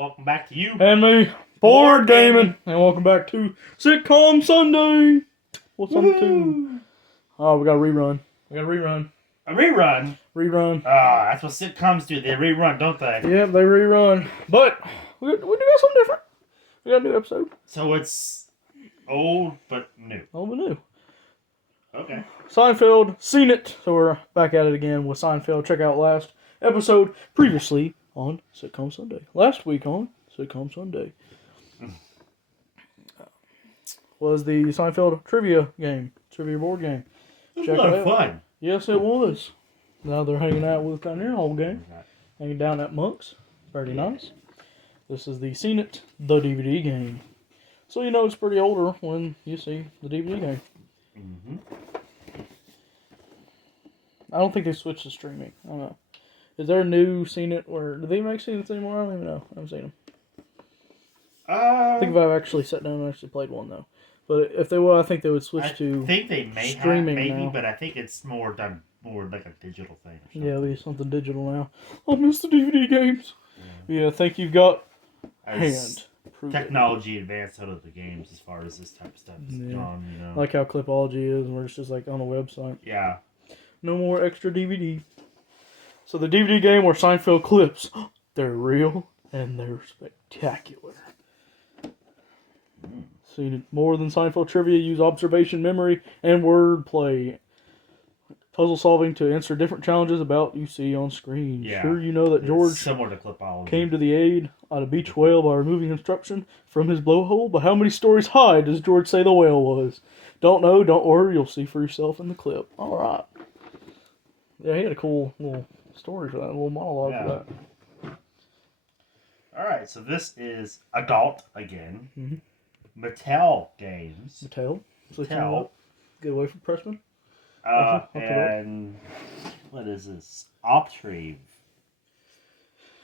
Welcome back to you. And me, Board Gaming. And welcome back to Sitcom Sunday. What's on the tune? Oh, we got a rerun. A rerun? Rerun. That's what sitcoms do. They rerun, don't they? Yep, they rerun. But we do got something different. We got a new episode. So it's old but new. Old but new. Okay. Seinfeld, seen it. So we're back at it again with Seinfeld. Check out last episode previously on Sitcom Sunday. Last week on Sitcom Sunday was the Seinfeld trivia board game. It was a lot of fun. Yes, it was. Now they're hanging out with down here whole game. Hanging down at Monk's. Very nice. This is the Seen It, the DVD game. So you know it's pretty older when you see the DVD game. Mm-hmm. I don't think they switched to streaming. I don't know. Is there a new Seen It, or do they make Seen It anymore? I don't even know. I haven't seen them. I think if I've actually sat down and actually played one, though. But if they will, I think they would switch to I think they may streaming have, maybe, now. but I think it's more like a digital thing. Or something. Yeah, it'll be something digital now. I miss the DVD games. Yeah, I think you've got hand. Technology advanced out of the games as far as this type of stuff is gone, you know. Like how Clipology is, where it's just like on a website. Yeah. No more extra DVD. So the DVD game were Seinfeld clips. They're real and they're spectacular. Seen more than Seinfeld trivia, use observation, memory, and wordplay. Puzzle solving to answer different challenges about you see on screen. Yeah. Sure, you know that George similar to Clipology came to the aid on a beach whale by removing instruction from his blowhole, but how many stories high does George say the whale was? Don't know, don't worry, you'll see for yourself in the clip. Alright. Yeah, he had a cool little story for that, a little monologue for that. Alright, so this is adult again. Mm-hmm. Mattel games. Mattel. Good way for Pressman. And what is this? Optrieve.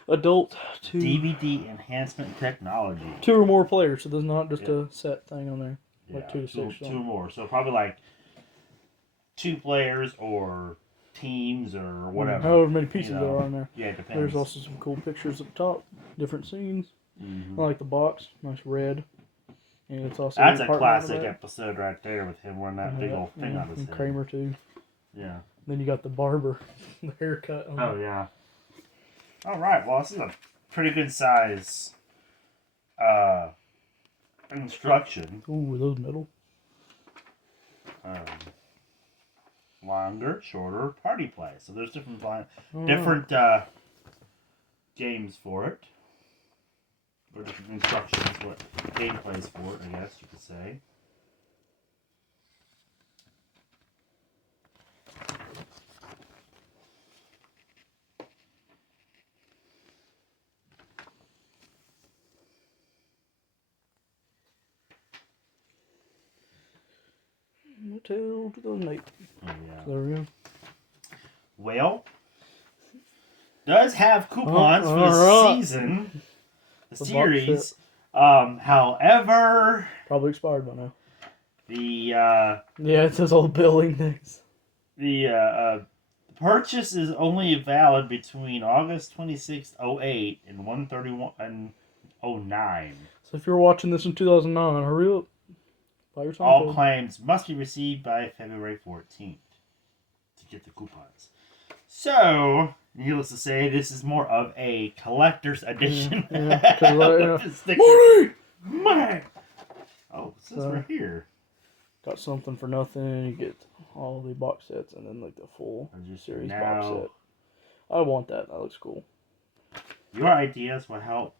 Adult to DVD enhancement technology. 2 or more players, so there's not just a set thing on there. Like 2 to 6. Two more. So probably like 2 players or teams or whatever. However many pieces there are on there. Yeah, it depends. There's also some cool pictures up top. Different scenes. Mm-hmm. I like the box. Nice red. And it's also that's a classic episode right there with him wearing that big old thing on his and head. Kramer too. Yeah. Then you got the barber, the haircut. Yeah. All right. Well, this is a pretty good size instruction. Ooh, are those metal? Longer, shorter, party play. So there's different games for it. Or different instructions, what gameplay is for it, I guess you could say. Until 2008. Oh, yeah. So there we go. Well, does have coupons for the season, the series. However, probably expired by now. Yeah, it says all the billing things. The purchase is only valid between August 26th, 08 and 1/31 and 09. So if you're watching this in 2009, hurry up. Buy your All claims must be received by February 14th to get the coupons. So, needless to say, this is more of a collector's edition. Money! Oh, it says right here. Got something for nothing. You get all the box sets and then like the full series box set. I want that. That looks cool. Your ideas will help.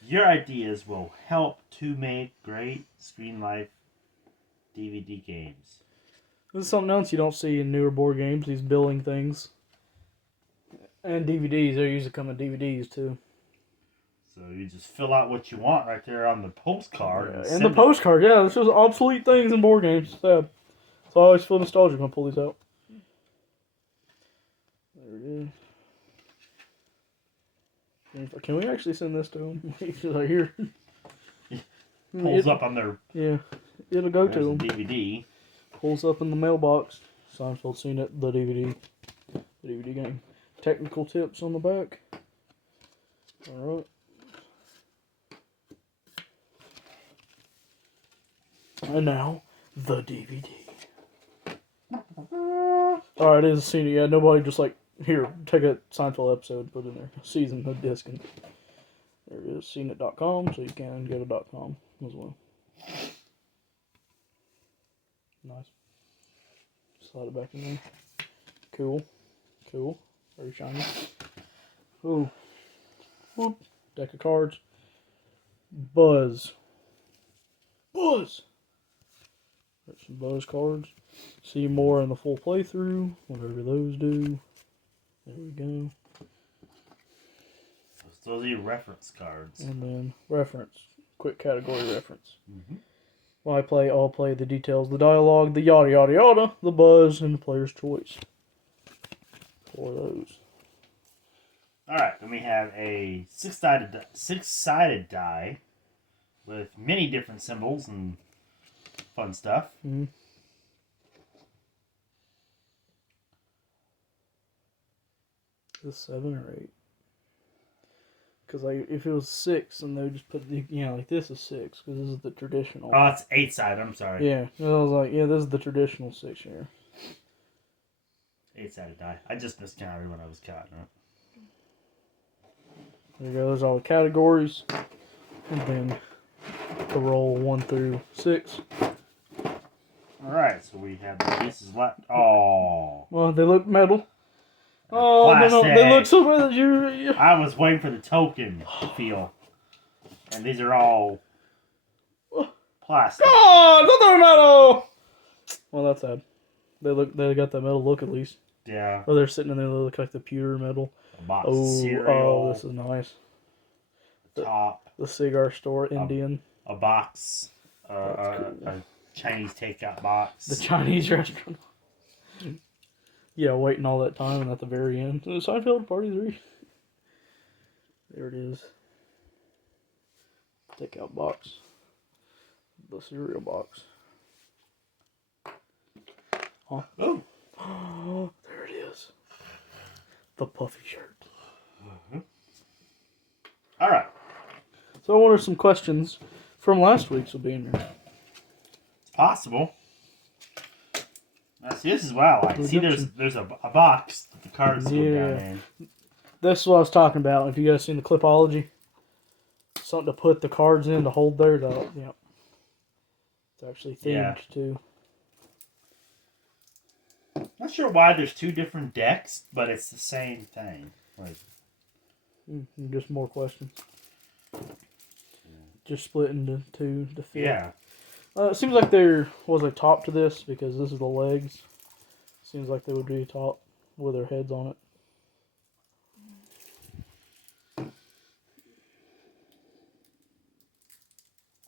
Your ideas will help to make great Screen Life DVD games. This is something else you don't see in newer board games, these billing things. And DVDs, they usually come in DVDs too. So you just fill out what you want right there on the postcard. Yeah, and the postcard, yeah, this is obsolete things in board games. Sad. So I always feel nostalgic when I pull these out. There it is. Can we actually send this to them? Right here. Pulls up on their... Yeah, it'll go to them. DVD. Pulls up in the mailbox. Seinfeld Seen It, the DVD. The DVD game. Technical tips on the back. Alright. And now, the DVD. Alright, it is a CD. Yeah, nobody just like, here, take a Seinfeld episode, put it in there. Season the disc. And there it is, CNET.com, so you can go to .com as well. Nice. Slide it back in there. Cool. Cool. Very shiny. Ooh. Whoop. Deck of cards. Buzz. Buzz! There's some Buzz cards. See more in the full playthrough. Whatever those do. There we go. Those are your reference cards. And then reference. Quick category reference. Mm-hmm. Why play, all play, the details, the dialogue, the yada yada yada, the buzz, and the player's choice. For those. Alright, then we have a six-sided die with many different symbols and fun stuff. Mm-hmm. Is this 7 or 8? Because like, if it was 6, and they would just put the, like this is 6, because this is the traditional. Oh, it's 8-sided, I'm sorry. Yeah, I was like, yeah, this is the traditional 6 here. 8-sided die. I just miscounted when I was counting it. There you go, there's all the categories. And then the roll 1 through 6. Alright, so we have the pieces left. Oh. Well, they look metal. Oh, they look so bad that you. I was waiting for the token feel. And these are all plastic. Oh, another metal! Well, that's sad. They got that metal look at least. Yeah. Oh, they're sitting in there, they look like the pewter metal. A box of cereal. Oh, this is nice. Top. The cigar store, Indian. A box. Cool. A Chinese takeout box. The Chinese restaurant. Yeah, waiting all that time, and at the very end, the Seinfeld Party 3. There it is. Takeout box. The cereal box. Oh. Oh. Oh, there it is. The puffy shirt. Mm-hmm. All right. So I wonder some questions from last week's will be in here. It's possible. Now, see, this is what I like. See, there's a box that the cards go down in. This is what I was talking about. Have you guys seen the Clipology? Something to put the cards in to hold there. Yeah. It's actually themed too. Not sure why there's two different decks, but it's the same thing. Like, just more questions. Just split into two to fit. Yeah. It seems like there was a top to this because this is the legs. Seems like they would be top with their heads on it.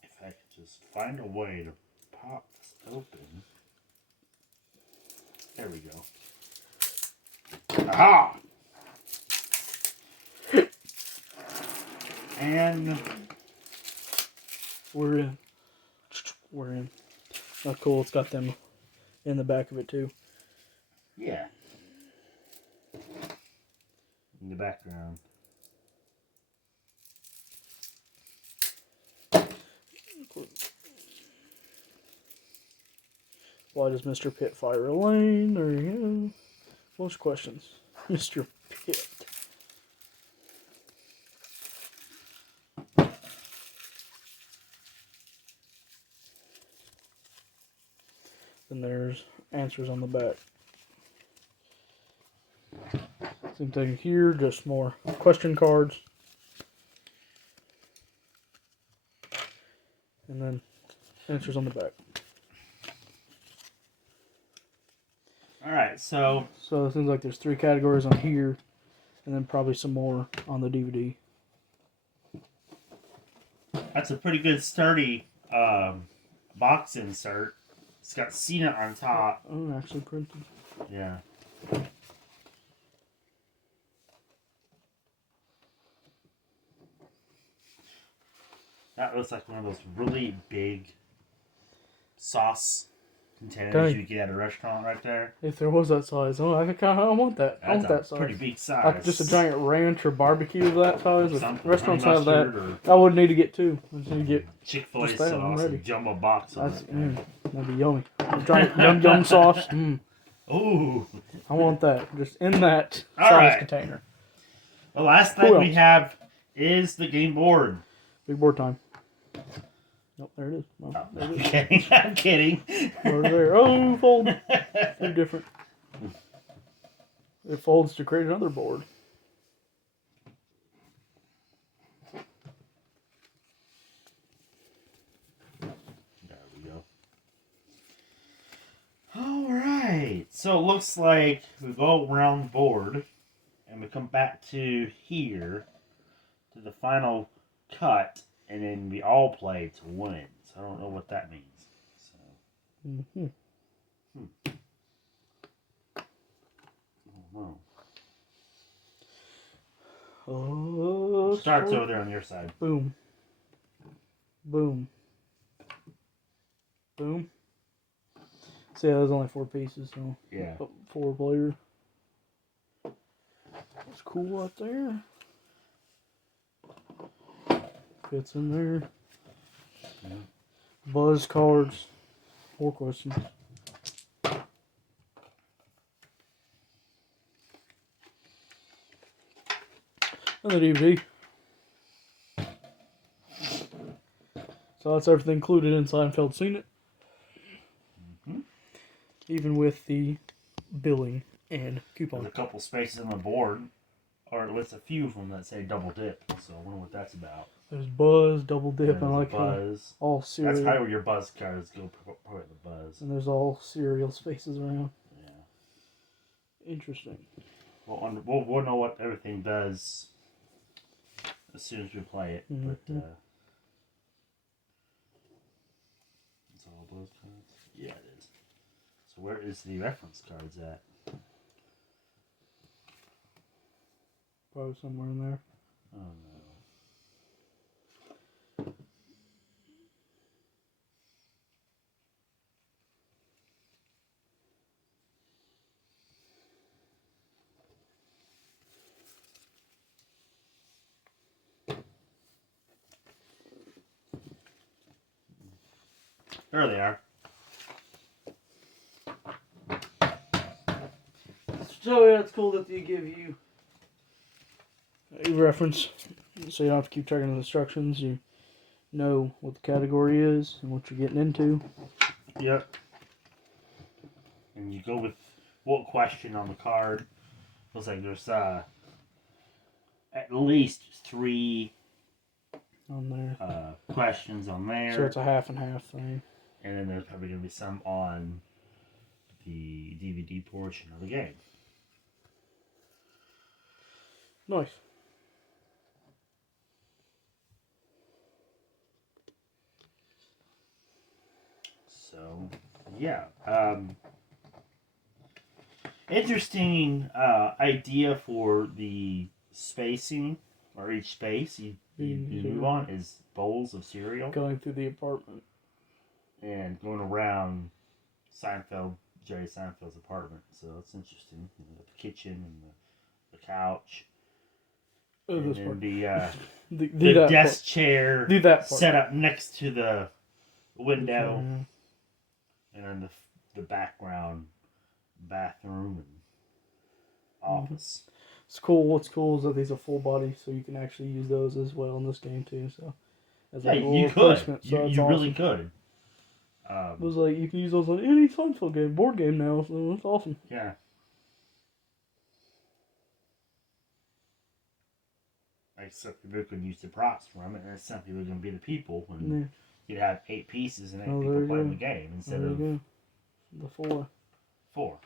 If I could just find a way to pop this open. There we go. Aha! And We're in. Oh, cool. It's got them in the back of it too. yeah. In the background. Why does Mr. Pitt fire a lane? Or, most questions. Mr. Pitt. Then there's answers on the back. Same thing here, just more question cards. And then answers on the back. Alright, so it seems like there's 3 categories on here, and then probably some more on the DVD. that's a pretty good sturdy box insert. It's got CNET on top. Oh, actually printed. Yeah. That looks like one of those really big sauce containers Dang. you get at a restaurant right there. If there was that size, I want that. I want that That's a size. pretty big size. Like just a giant ranch or barbecue of that size. If Something, restaurants honey have that, mustard I wouldn't need to get two. I just need to get Chick-fil-A just that, I'm sauce ready. and jumbo box on that's it. that'd be yummy. A giant yum sauce. Ooh. I want that. Just in that All size right. container. The last Who thing else? we have is the game board. Big board time. Nope, there it is. Oh, Oh, there I'm it is. kidding. I'm kidding. Over there. Oh, fold. They're different. It folds to create another board. There we go. Alright. So it looks like we go around the board and we come back to here to the final cut and then we all play to win. So I don't know what that means. So I don't know. Oh, Starts over there on your side. boom. Boom. Boom. So yeah, there's only 4 pieces, so Yeah. 4 players. That's cool right there. Fits in there. Yeah. Buzz cards. 4 questions. And the DVD. So that's everything included in Seinfeld Seen It. Even with the billing and There's coupon. a couple spaces on the board, or at least a few of them that say double dip. So I wonder what that's about. There's Buzz, Double Dip, There's and I like Buzz. all cereal. That's probably where your Buzz cards go. Probably the Buzz. And there's all cereal spaces around. Yeah. Interesting. We'll know what everything does as soon as we play it. Mm-hmm. But it's all Buzz cards. Yeah, it is. So where is the reference cards at? Probably somewhere in there. Oh no. There they are. So yeah, it's cool that they give you a reference, so you don't have to keep checking the instructions. You know what the category is and what you're getting into. Yep. And you go with what question on the card. Looks like there's at least 3 On there. questions on there. So it's a half and half thing. And then there's probably going to be some on the DVD portion of the game. Nice. So, yeah. Interesting idea for the spacing, or each space you move on is bowls of cereal. Going through the apartment. And going around Jerry Seinfeld's apartment. So it's interesting. You know, the kitchen and the couch. Oh, and this then part. the desk part. chair Do that part. set up next to the window. Okay. And then the background bathroom and office. It's cool. What's cool is that these are full body, so you can actually use those as well in this game too. So, as Yeah, like a little you could. replacement, so You that's really awesome. could. It was like you can use those on any Seinfeld game, board game now. So that's awesome. Yeah. Like some people can use the props from it, and some people can be the people. And Yeah. you'd have 8 pieces and 8 Oh, there people you playing go. the game instead There of you go. The 4. 4.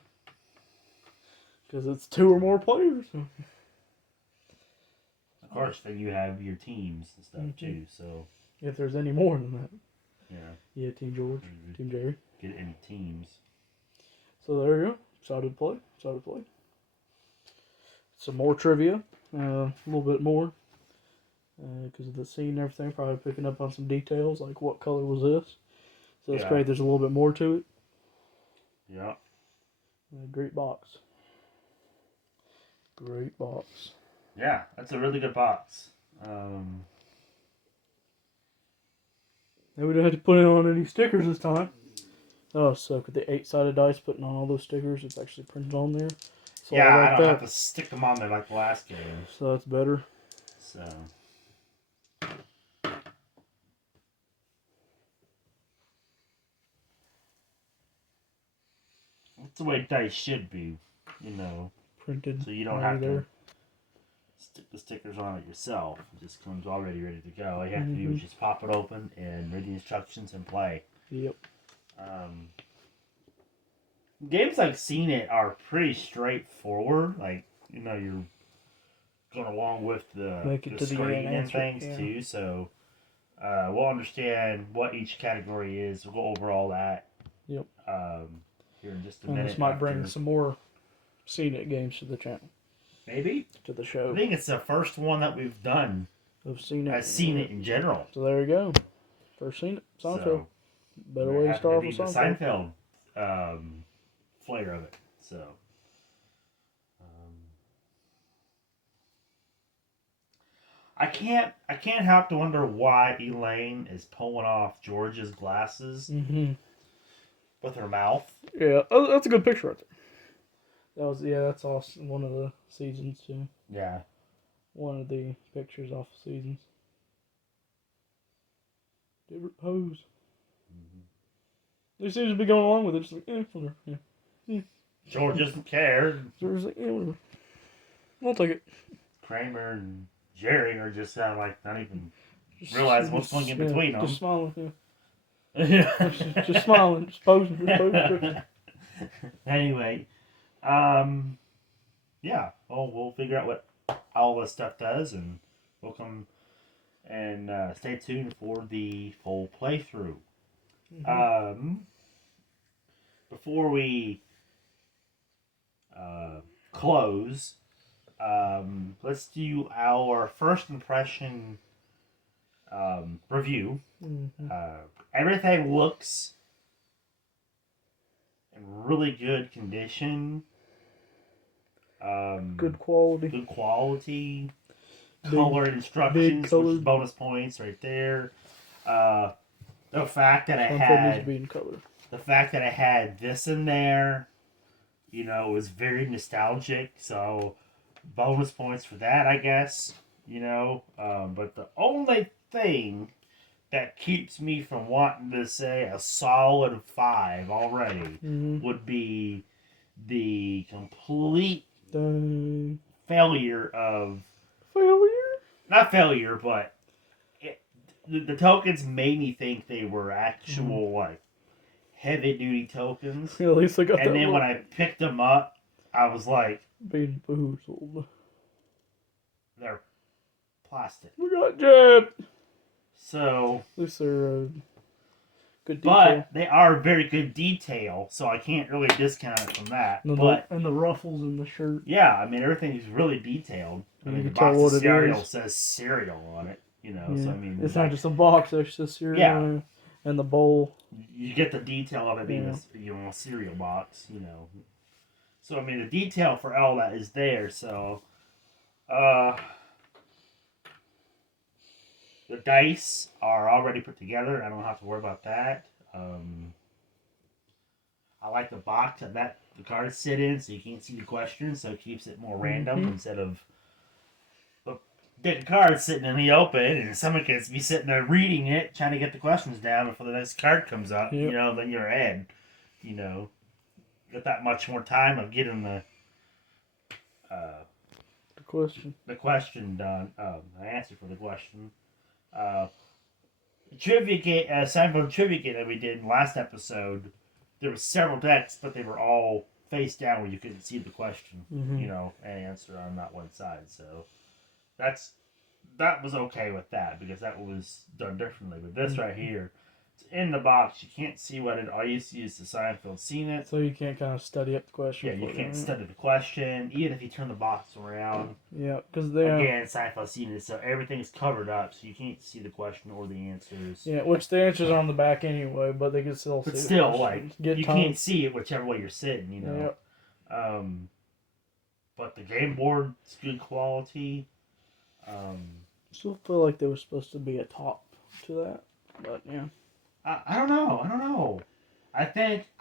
Because it's 2 or more players. So. Of course, then you have your teams and stuff Mhm. too. So If there's any more than that. yeah, Yeah, Team George, Team Jerry. get any teams. So there you go. Excited to play. Excited to play. Some more trivia. A little bit more. Because of the scene and everything. Probably picking up on some details. Like what color was this? So that's Yeah. great. There's a little bit more to it. Yeah. Great box. Great box. Yeah, that's a really good box. And we didn't have to put on any stickers this time. Oh, so with the 8-sided dice, putting on all those stickers, it's actually printed on there. So yeah, I like don't that. have to stick them on there like the last game. So that's better. So. That's the way dice should be, you know. Printed. So you don't have to stick the stickers on it yourself. It just comes already ready to go. All you have to do is just pop it open and read the instructions and play. Yep. Games like Seen It are pretty straightforward. Like, you know, you're going along with the screen and things too. So we'll understand what each category is. We'll go over all that. Yep. Here in just a And minute. this might bring some more Seen It games to the channel. Maybe. To the show. I think it's the first one that we've done. I've seen it. I've seen it in general. So there you go. First Seen It. Seinfeld. So, better way to start off with Seinfeld. The Seinfeld flair of it. So. I can't help to wonder why Elaine is pulling off George's glasses with her mouth. Yeah, that's a good picture right there. That's awesome. One of the seasons too. Yeah. One of the pictures off the seasons. Different pose. They seem to be going along with it. Just like, whatever. Yeah. George doesn't care. George's like, whatever. I'll take it. Kramer and Jerry are just like not even realize what's going in between them. Just smiling, yeah. just smiling, just posing. Anyway, yeah. Well, we'll figure out what all this stuff does, and we'll come and stay tuned for the full playthrough. Before we close, let's do our first impression review. Everything looks in really good condition. Good quality. Good quality. Color instructions, which is bonus points right there. The fact that the fact that I had this in there, you know, was very nostalgic. So bonus points for that, I guess. You know, but the only thing that keeps me from wanting to say a solid 5 already would be the complete failure of... Not failure, but the tokens made me think they were actual, like, heavy-duty tokens. Yeah, at least I got that. And then when I picked them up, I was like... Being bamboozled. They're plastic. We got jabbed! So... At least they're good detail. But they are very good detail, so I can't really discount it from that. And the ruffles in the shirt. Yeah, I mean, everything's really detailed. I mean, the box of cereal says cereal on it, you know, so I mean... It's not just a box, there's just cereal on it, and the bowl. You get the detail of it being a cereal box, you know. So, I mean, the detail for all that is there, so... The dice are already put together. I don't have to worry about that. I like the box that the cards sit in, so you can't see the questions, so it keeps it more random instead of a deck of cards sitting in the open, and someone can be sitting there reading it, trying to get the questions down before the next card comes up. You know, then you're ahead. You know, get that much more time of getting the question done. The answer for the question. Seinfeld trivia game that we did in the last episode, there were several decks, but they were all face down where you couldn't see the question, you know, and answer on that one side. So that was okay with that because that was done differently. But this right here, in the box. You can't see what it. I used to use the Seinfeld seen it. So you can't kind of study up the question. Yeah, you for can't it, study the question, even if you turn the box around. Yeah, because they Again, Seinfeld seen it, so everything's covered up, so you can't see the question or the answers. Yeah, which the answers are on the back anyway, but they can still see. But still, like Get you time. can't see it whichever way you're sitting, you know. But the game board's good quality. Still feel like there was supposed to be a top to that, but yeah. I don't know. I don't know. I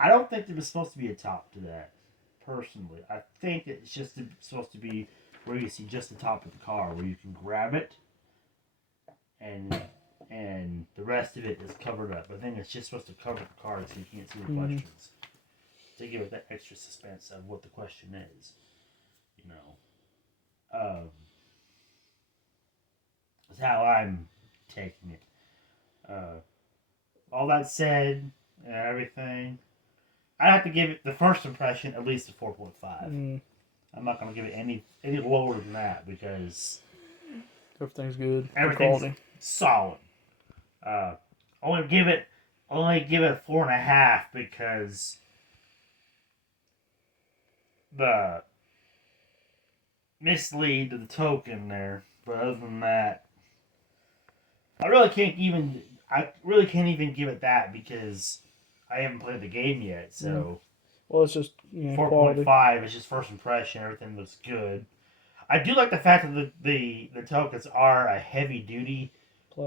don't think there was supposed to be a top to that. Personally, I think it's just supposed to be where you see just the top of the car, where you can grab it, and the rest of it is covered up. I think it's just supposed to cover the card so you can't see the questions, to give it that extra suspense of what the question is. You know, that's how I'm taking it. All that said, and everything, I have to give it the first impression at least a 4.5. I'm not going to give it any lower than that because everything's good. Everything's quality. Solid. Only give it 4.5 because the mislead to the token there. But other than that, I really can't even give it that because I haven't played the game yet. So, well, it's just 4.5 is just first impression. Everything looks good. I do like the fact that the tokens are a heavy duty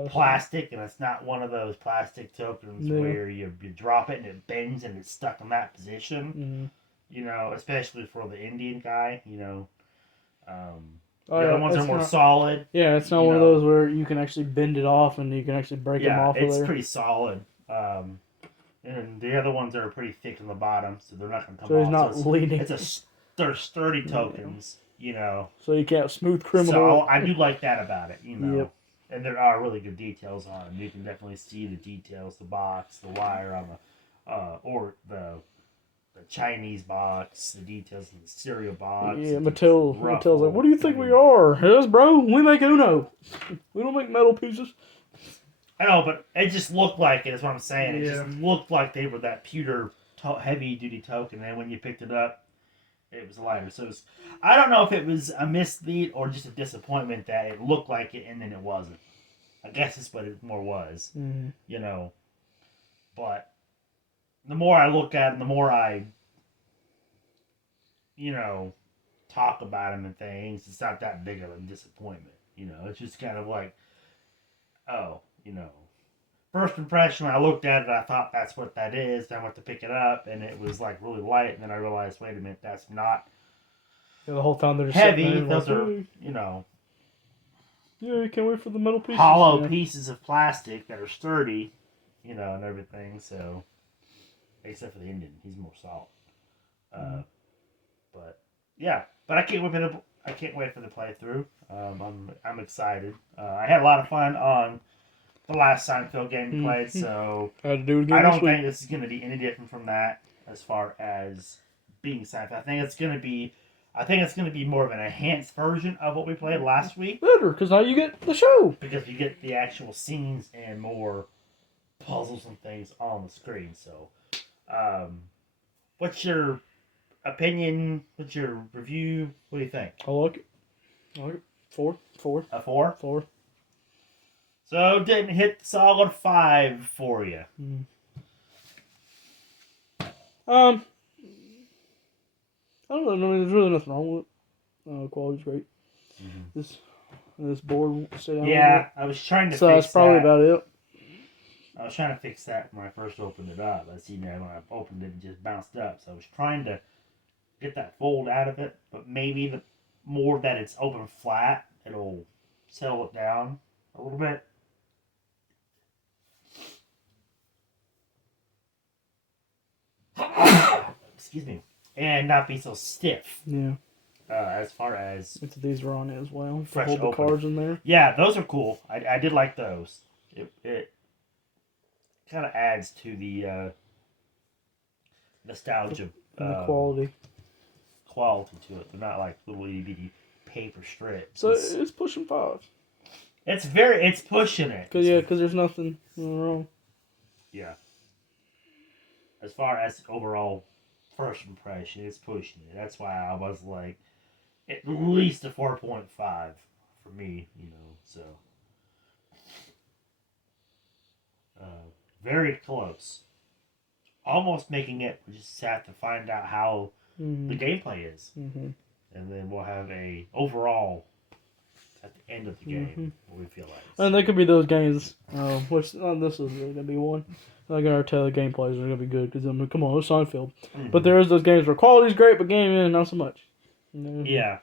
plastic, and it's not one of those plastic tokens where you drop it and it bends and it's stuck in that position. You know, especially for the Indian guy. You know, the other ones are more solid. Yeah, it's not one of those where you can actually bend it off and you can actually break them off. It's pretty solid. And the other ones are pretty thick on the bottom, so they're not going to come off. So he's not leaning. They're sturdy tokens, you know. So you can't smooth criminal. So I do like that about it, you know. Yep. And there are really good details on them. You can definitely see the details, the box, the wire on the, or the Chinese box, the details of the cereal box. Yeah, Mattel's like, what do you think we are? Yes, bro, we make Uno. We don't make metal pieces. I know, but it just looked like it, is what I'm saying. It just looked like they were that pewter, heavy-duty token, and then when you picked it up, it was lighter. So I don't know if it was a mislead or just a disappointment that it looked like it and then it wasn't. I guess that's what it more was, you know. But the more I look at it, the more I, you know, talk about them and things, it's not that big of a disappointment. You know, it's just kind of like, oh, you know, first impression when I looked at it, I thought that's what that is. Then I went to pick it up, and it was like really light. And then I realized, wait a minute, that's not. Yeah, the whole time they're just heavy. Those are, you know. Yeah, you can't wait for the metal pieces. Hollow pieces of plastic that are sturdy, you know, and everything. So, except for the Indian, he's more solid. But yeah, but I can't wait for the playthrough. I'm excited. I had a lot of fun on the last Seinfeld game we played, so I had to do it again. I don't think this is going to be any different from that as far as being Seinfeld. I think it's going to be more of an enhanced version of what we played last week. Better, because now you get the show. Because you get the actual scenes and more puzzles and things on the screen. So, what's your opinion? What's your review? What do you think? I like it. 4. A 4? 4. So didn't hit solid 5 for you. I don't know. I mean, there's really nothing wrong with it. Quality's great. This board won't stay down. Yeah, I was trying to fix that. So that's probably about it. I was trying to fix that when I first opened it up. I seen that when I opened it, it just bounced up. So I was trying to get that fold out of it, but maybe the more that it's open flat, it'll settle it down a little bit. Excuse me. And not be so stiff. Yeah. As far as these are on it as well. Fresh hold the cards in there. Yeah, those are cool. I did like those. It kind of adds to the nostalgia. And the quality to it. They're not like little itty bitty paper strips. So it's pushing 5. It's pushing it. Because there's nothing wrong. Yeah. As far as overall first impression, it's pushing it. That's why I was like, at least a 4.5 for me, so. Very close. Almost making it. We just have to find out how the gameplay is. Mm-hmm. And then we'll have a overall at the end of the game what we feel like. And they could be those games, which this is really going to be one. I can already tell the gameplays are going to be good because, I mean, come on, it's Seinfeld. But there is those games where quality's great, but game not so much. Yeah.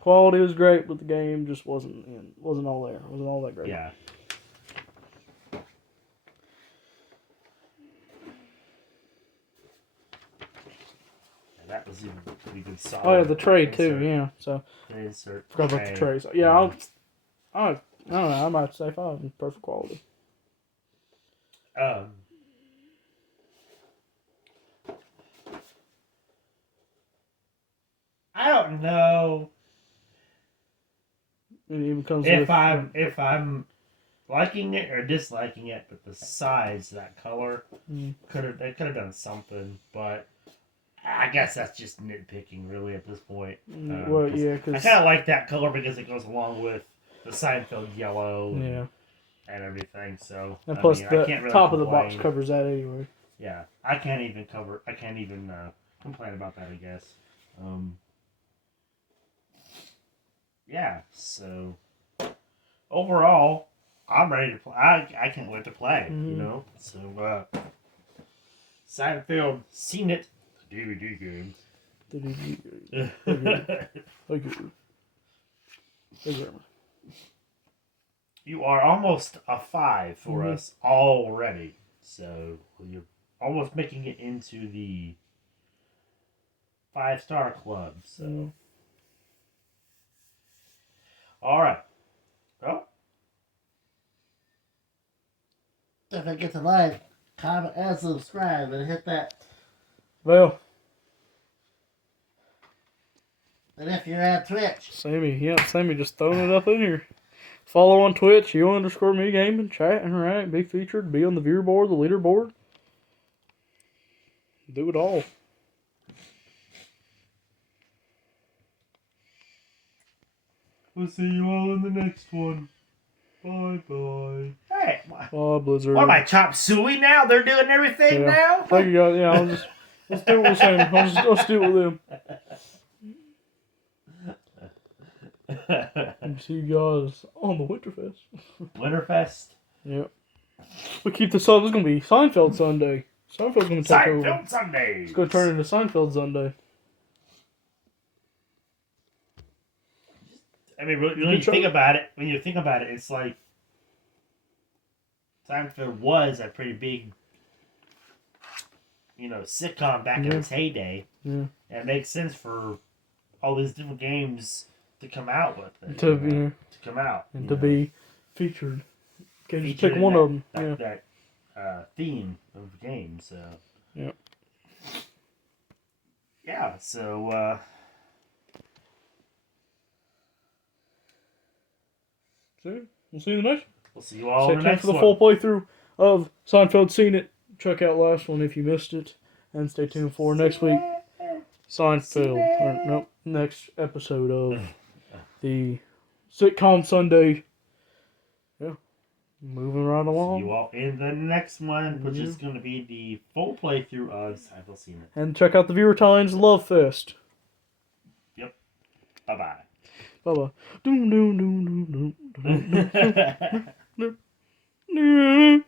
Quality was great, but the game just wasn't all there. It wasn't all that great. Yeah. That was even pretty good. Solid. Oh yeah, the tray too. Yeah, so insert. Forgot about the trays. Yeah, I don't know. I might say 5 in perfect quality. I don't know It even comes if I'm liking it or disliking it, but the size, that color, they could have done something, but I guess that's just nitpicking, really, at this point. Well, yeah, I because kind of like that color because it goes along with the Seinfeld yellow yeah, and everything. So and plus I the can't really top of the complain. box covers that anyway. Yeah, I can't even complain about that, I guess. Yeah, so overall, I'm ready to play. I can't wait to play, So, Seinfeld, seen it, DVD game. Thank you. You are almost a 5 for us already. So, you're almost making it into the 5-star club. So, all right. Well, don't forget to like, comment, and subscribe, and hit that. Well, And if you're at Twitch, Sammy just throwing it up in here. Follow on Twitch, U_me gaming, chat, interact, be featured, be on the viewer board, the leaderboard. Do it all. we'll see you all in the next one. Bye. Hey, Oh, Blizzard. what am I, chop suey now? They're doing everything now? Thank you guys. Yeah, let's do it with Sammy. Let's do it with them. And see you guys on the Winterfest. Winterfest. Yep. We keep this up. It's going to be Seinfeld Sunday. Seinfeld's going to take over. Seinfeld Sunday. It's going to turn into Seinfeld Sunday. I mean, when you think about it, it's like Seinfeld was a pretty big, sitcom back in its heyday. Yeah. And it makes sense for all these different games to come out with it. To come out. And to be featured. Okay, just Featured pick in one that, of them. That theme of the game, so. Yep. Yeah, so, We'll see you in the next. we'll see you all Stay in the tuned next for the one. full playthrough of Seinfeld Seen It. Check out last one if you missed it. And stay tuned for next week. Seinfeld. Next episode of the Sitcom Sunday. Yeah. Moving right along. See you all in the next one, which is going to be the full playthrough of Seinfeld Seen It. And check out the Viewer Times Love Fest. Yep. Bye-bye. Bye-bye. Doom, doom, doom, doom, doom, doom, doom, doom, doom.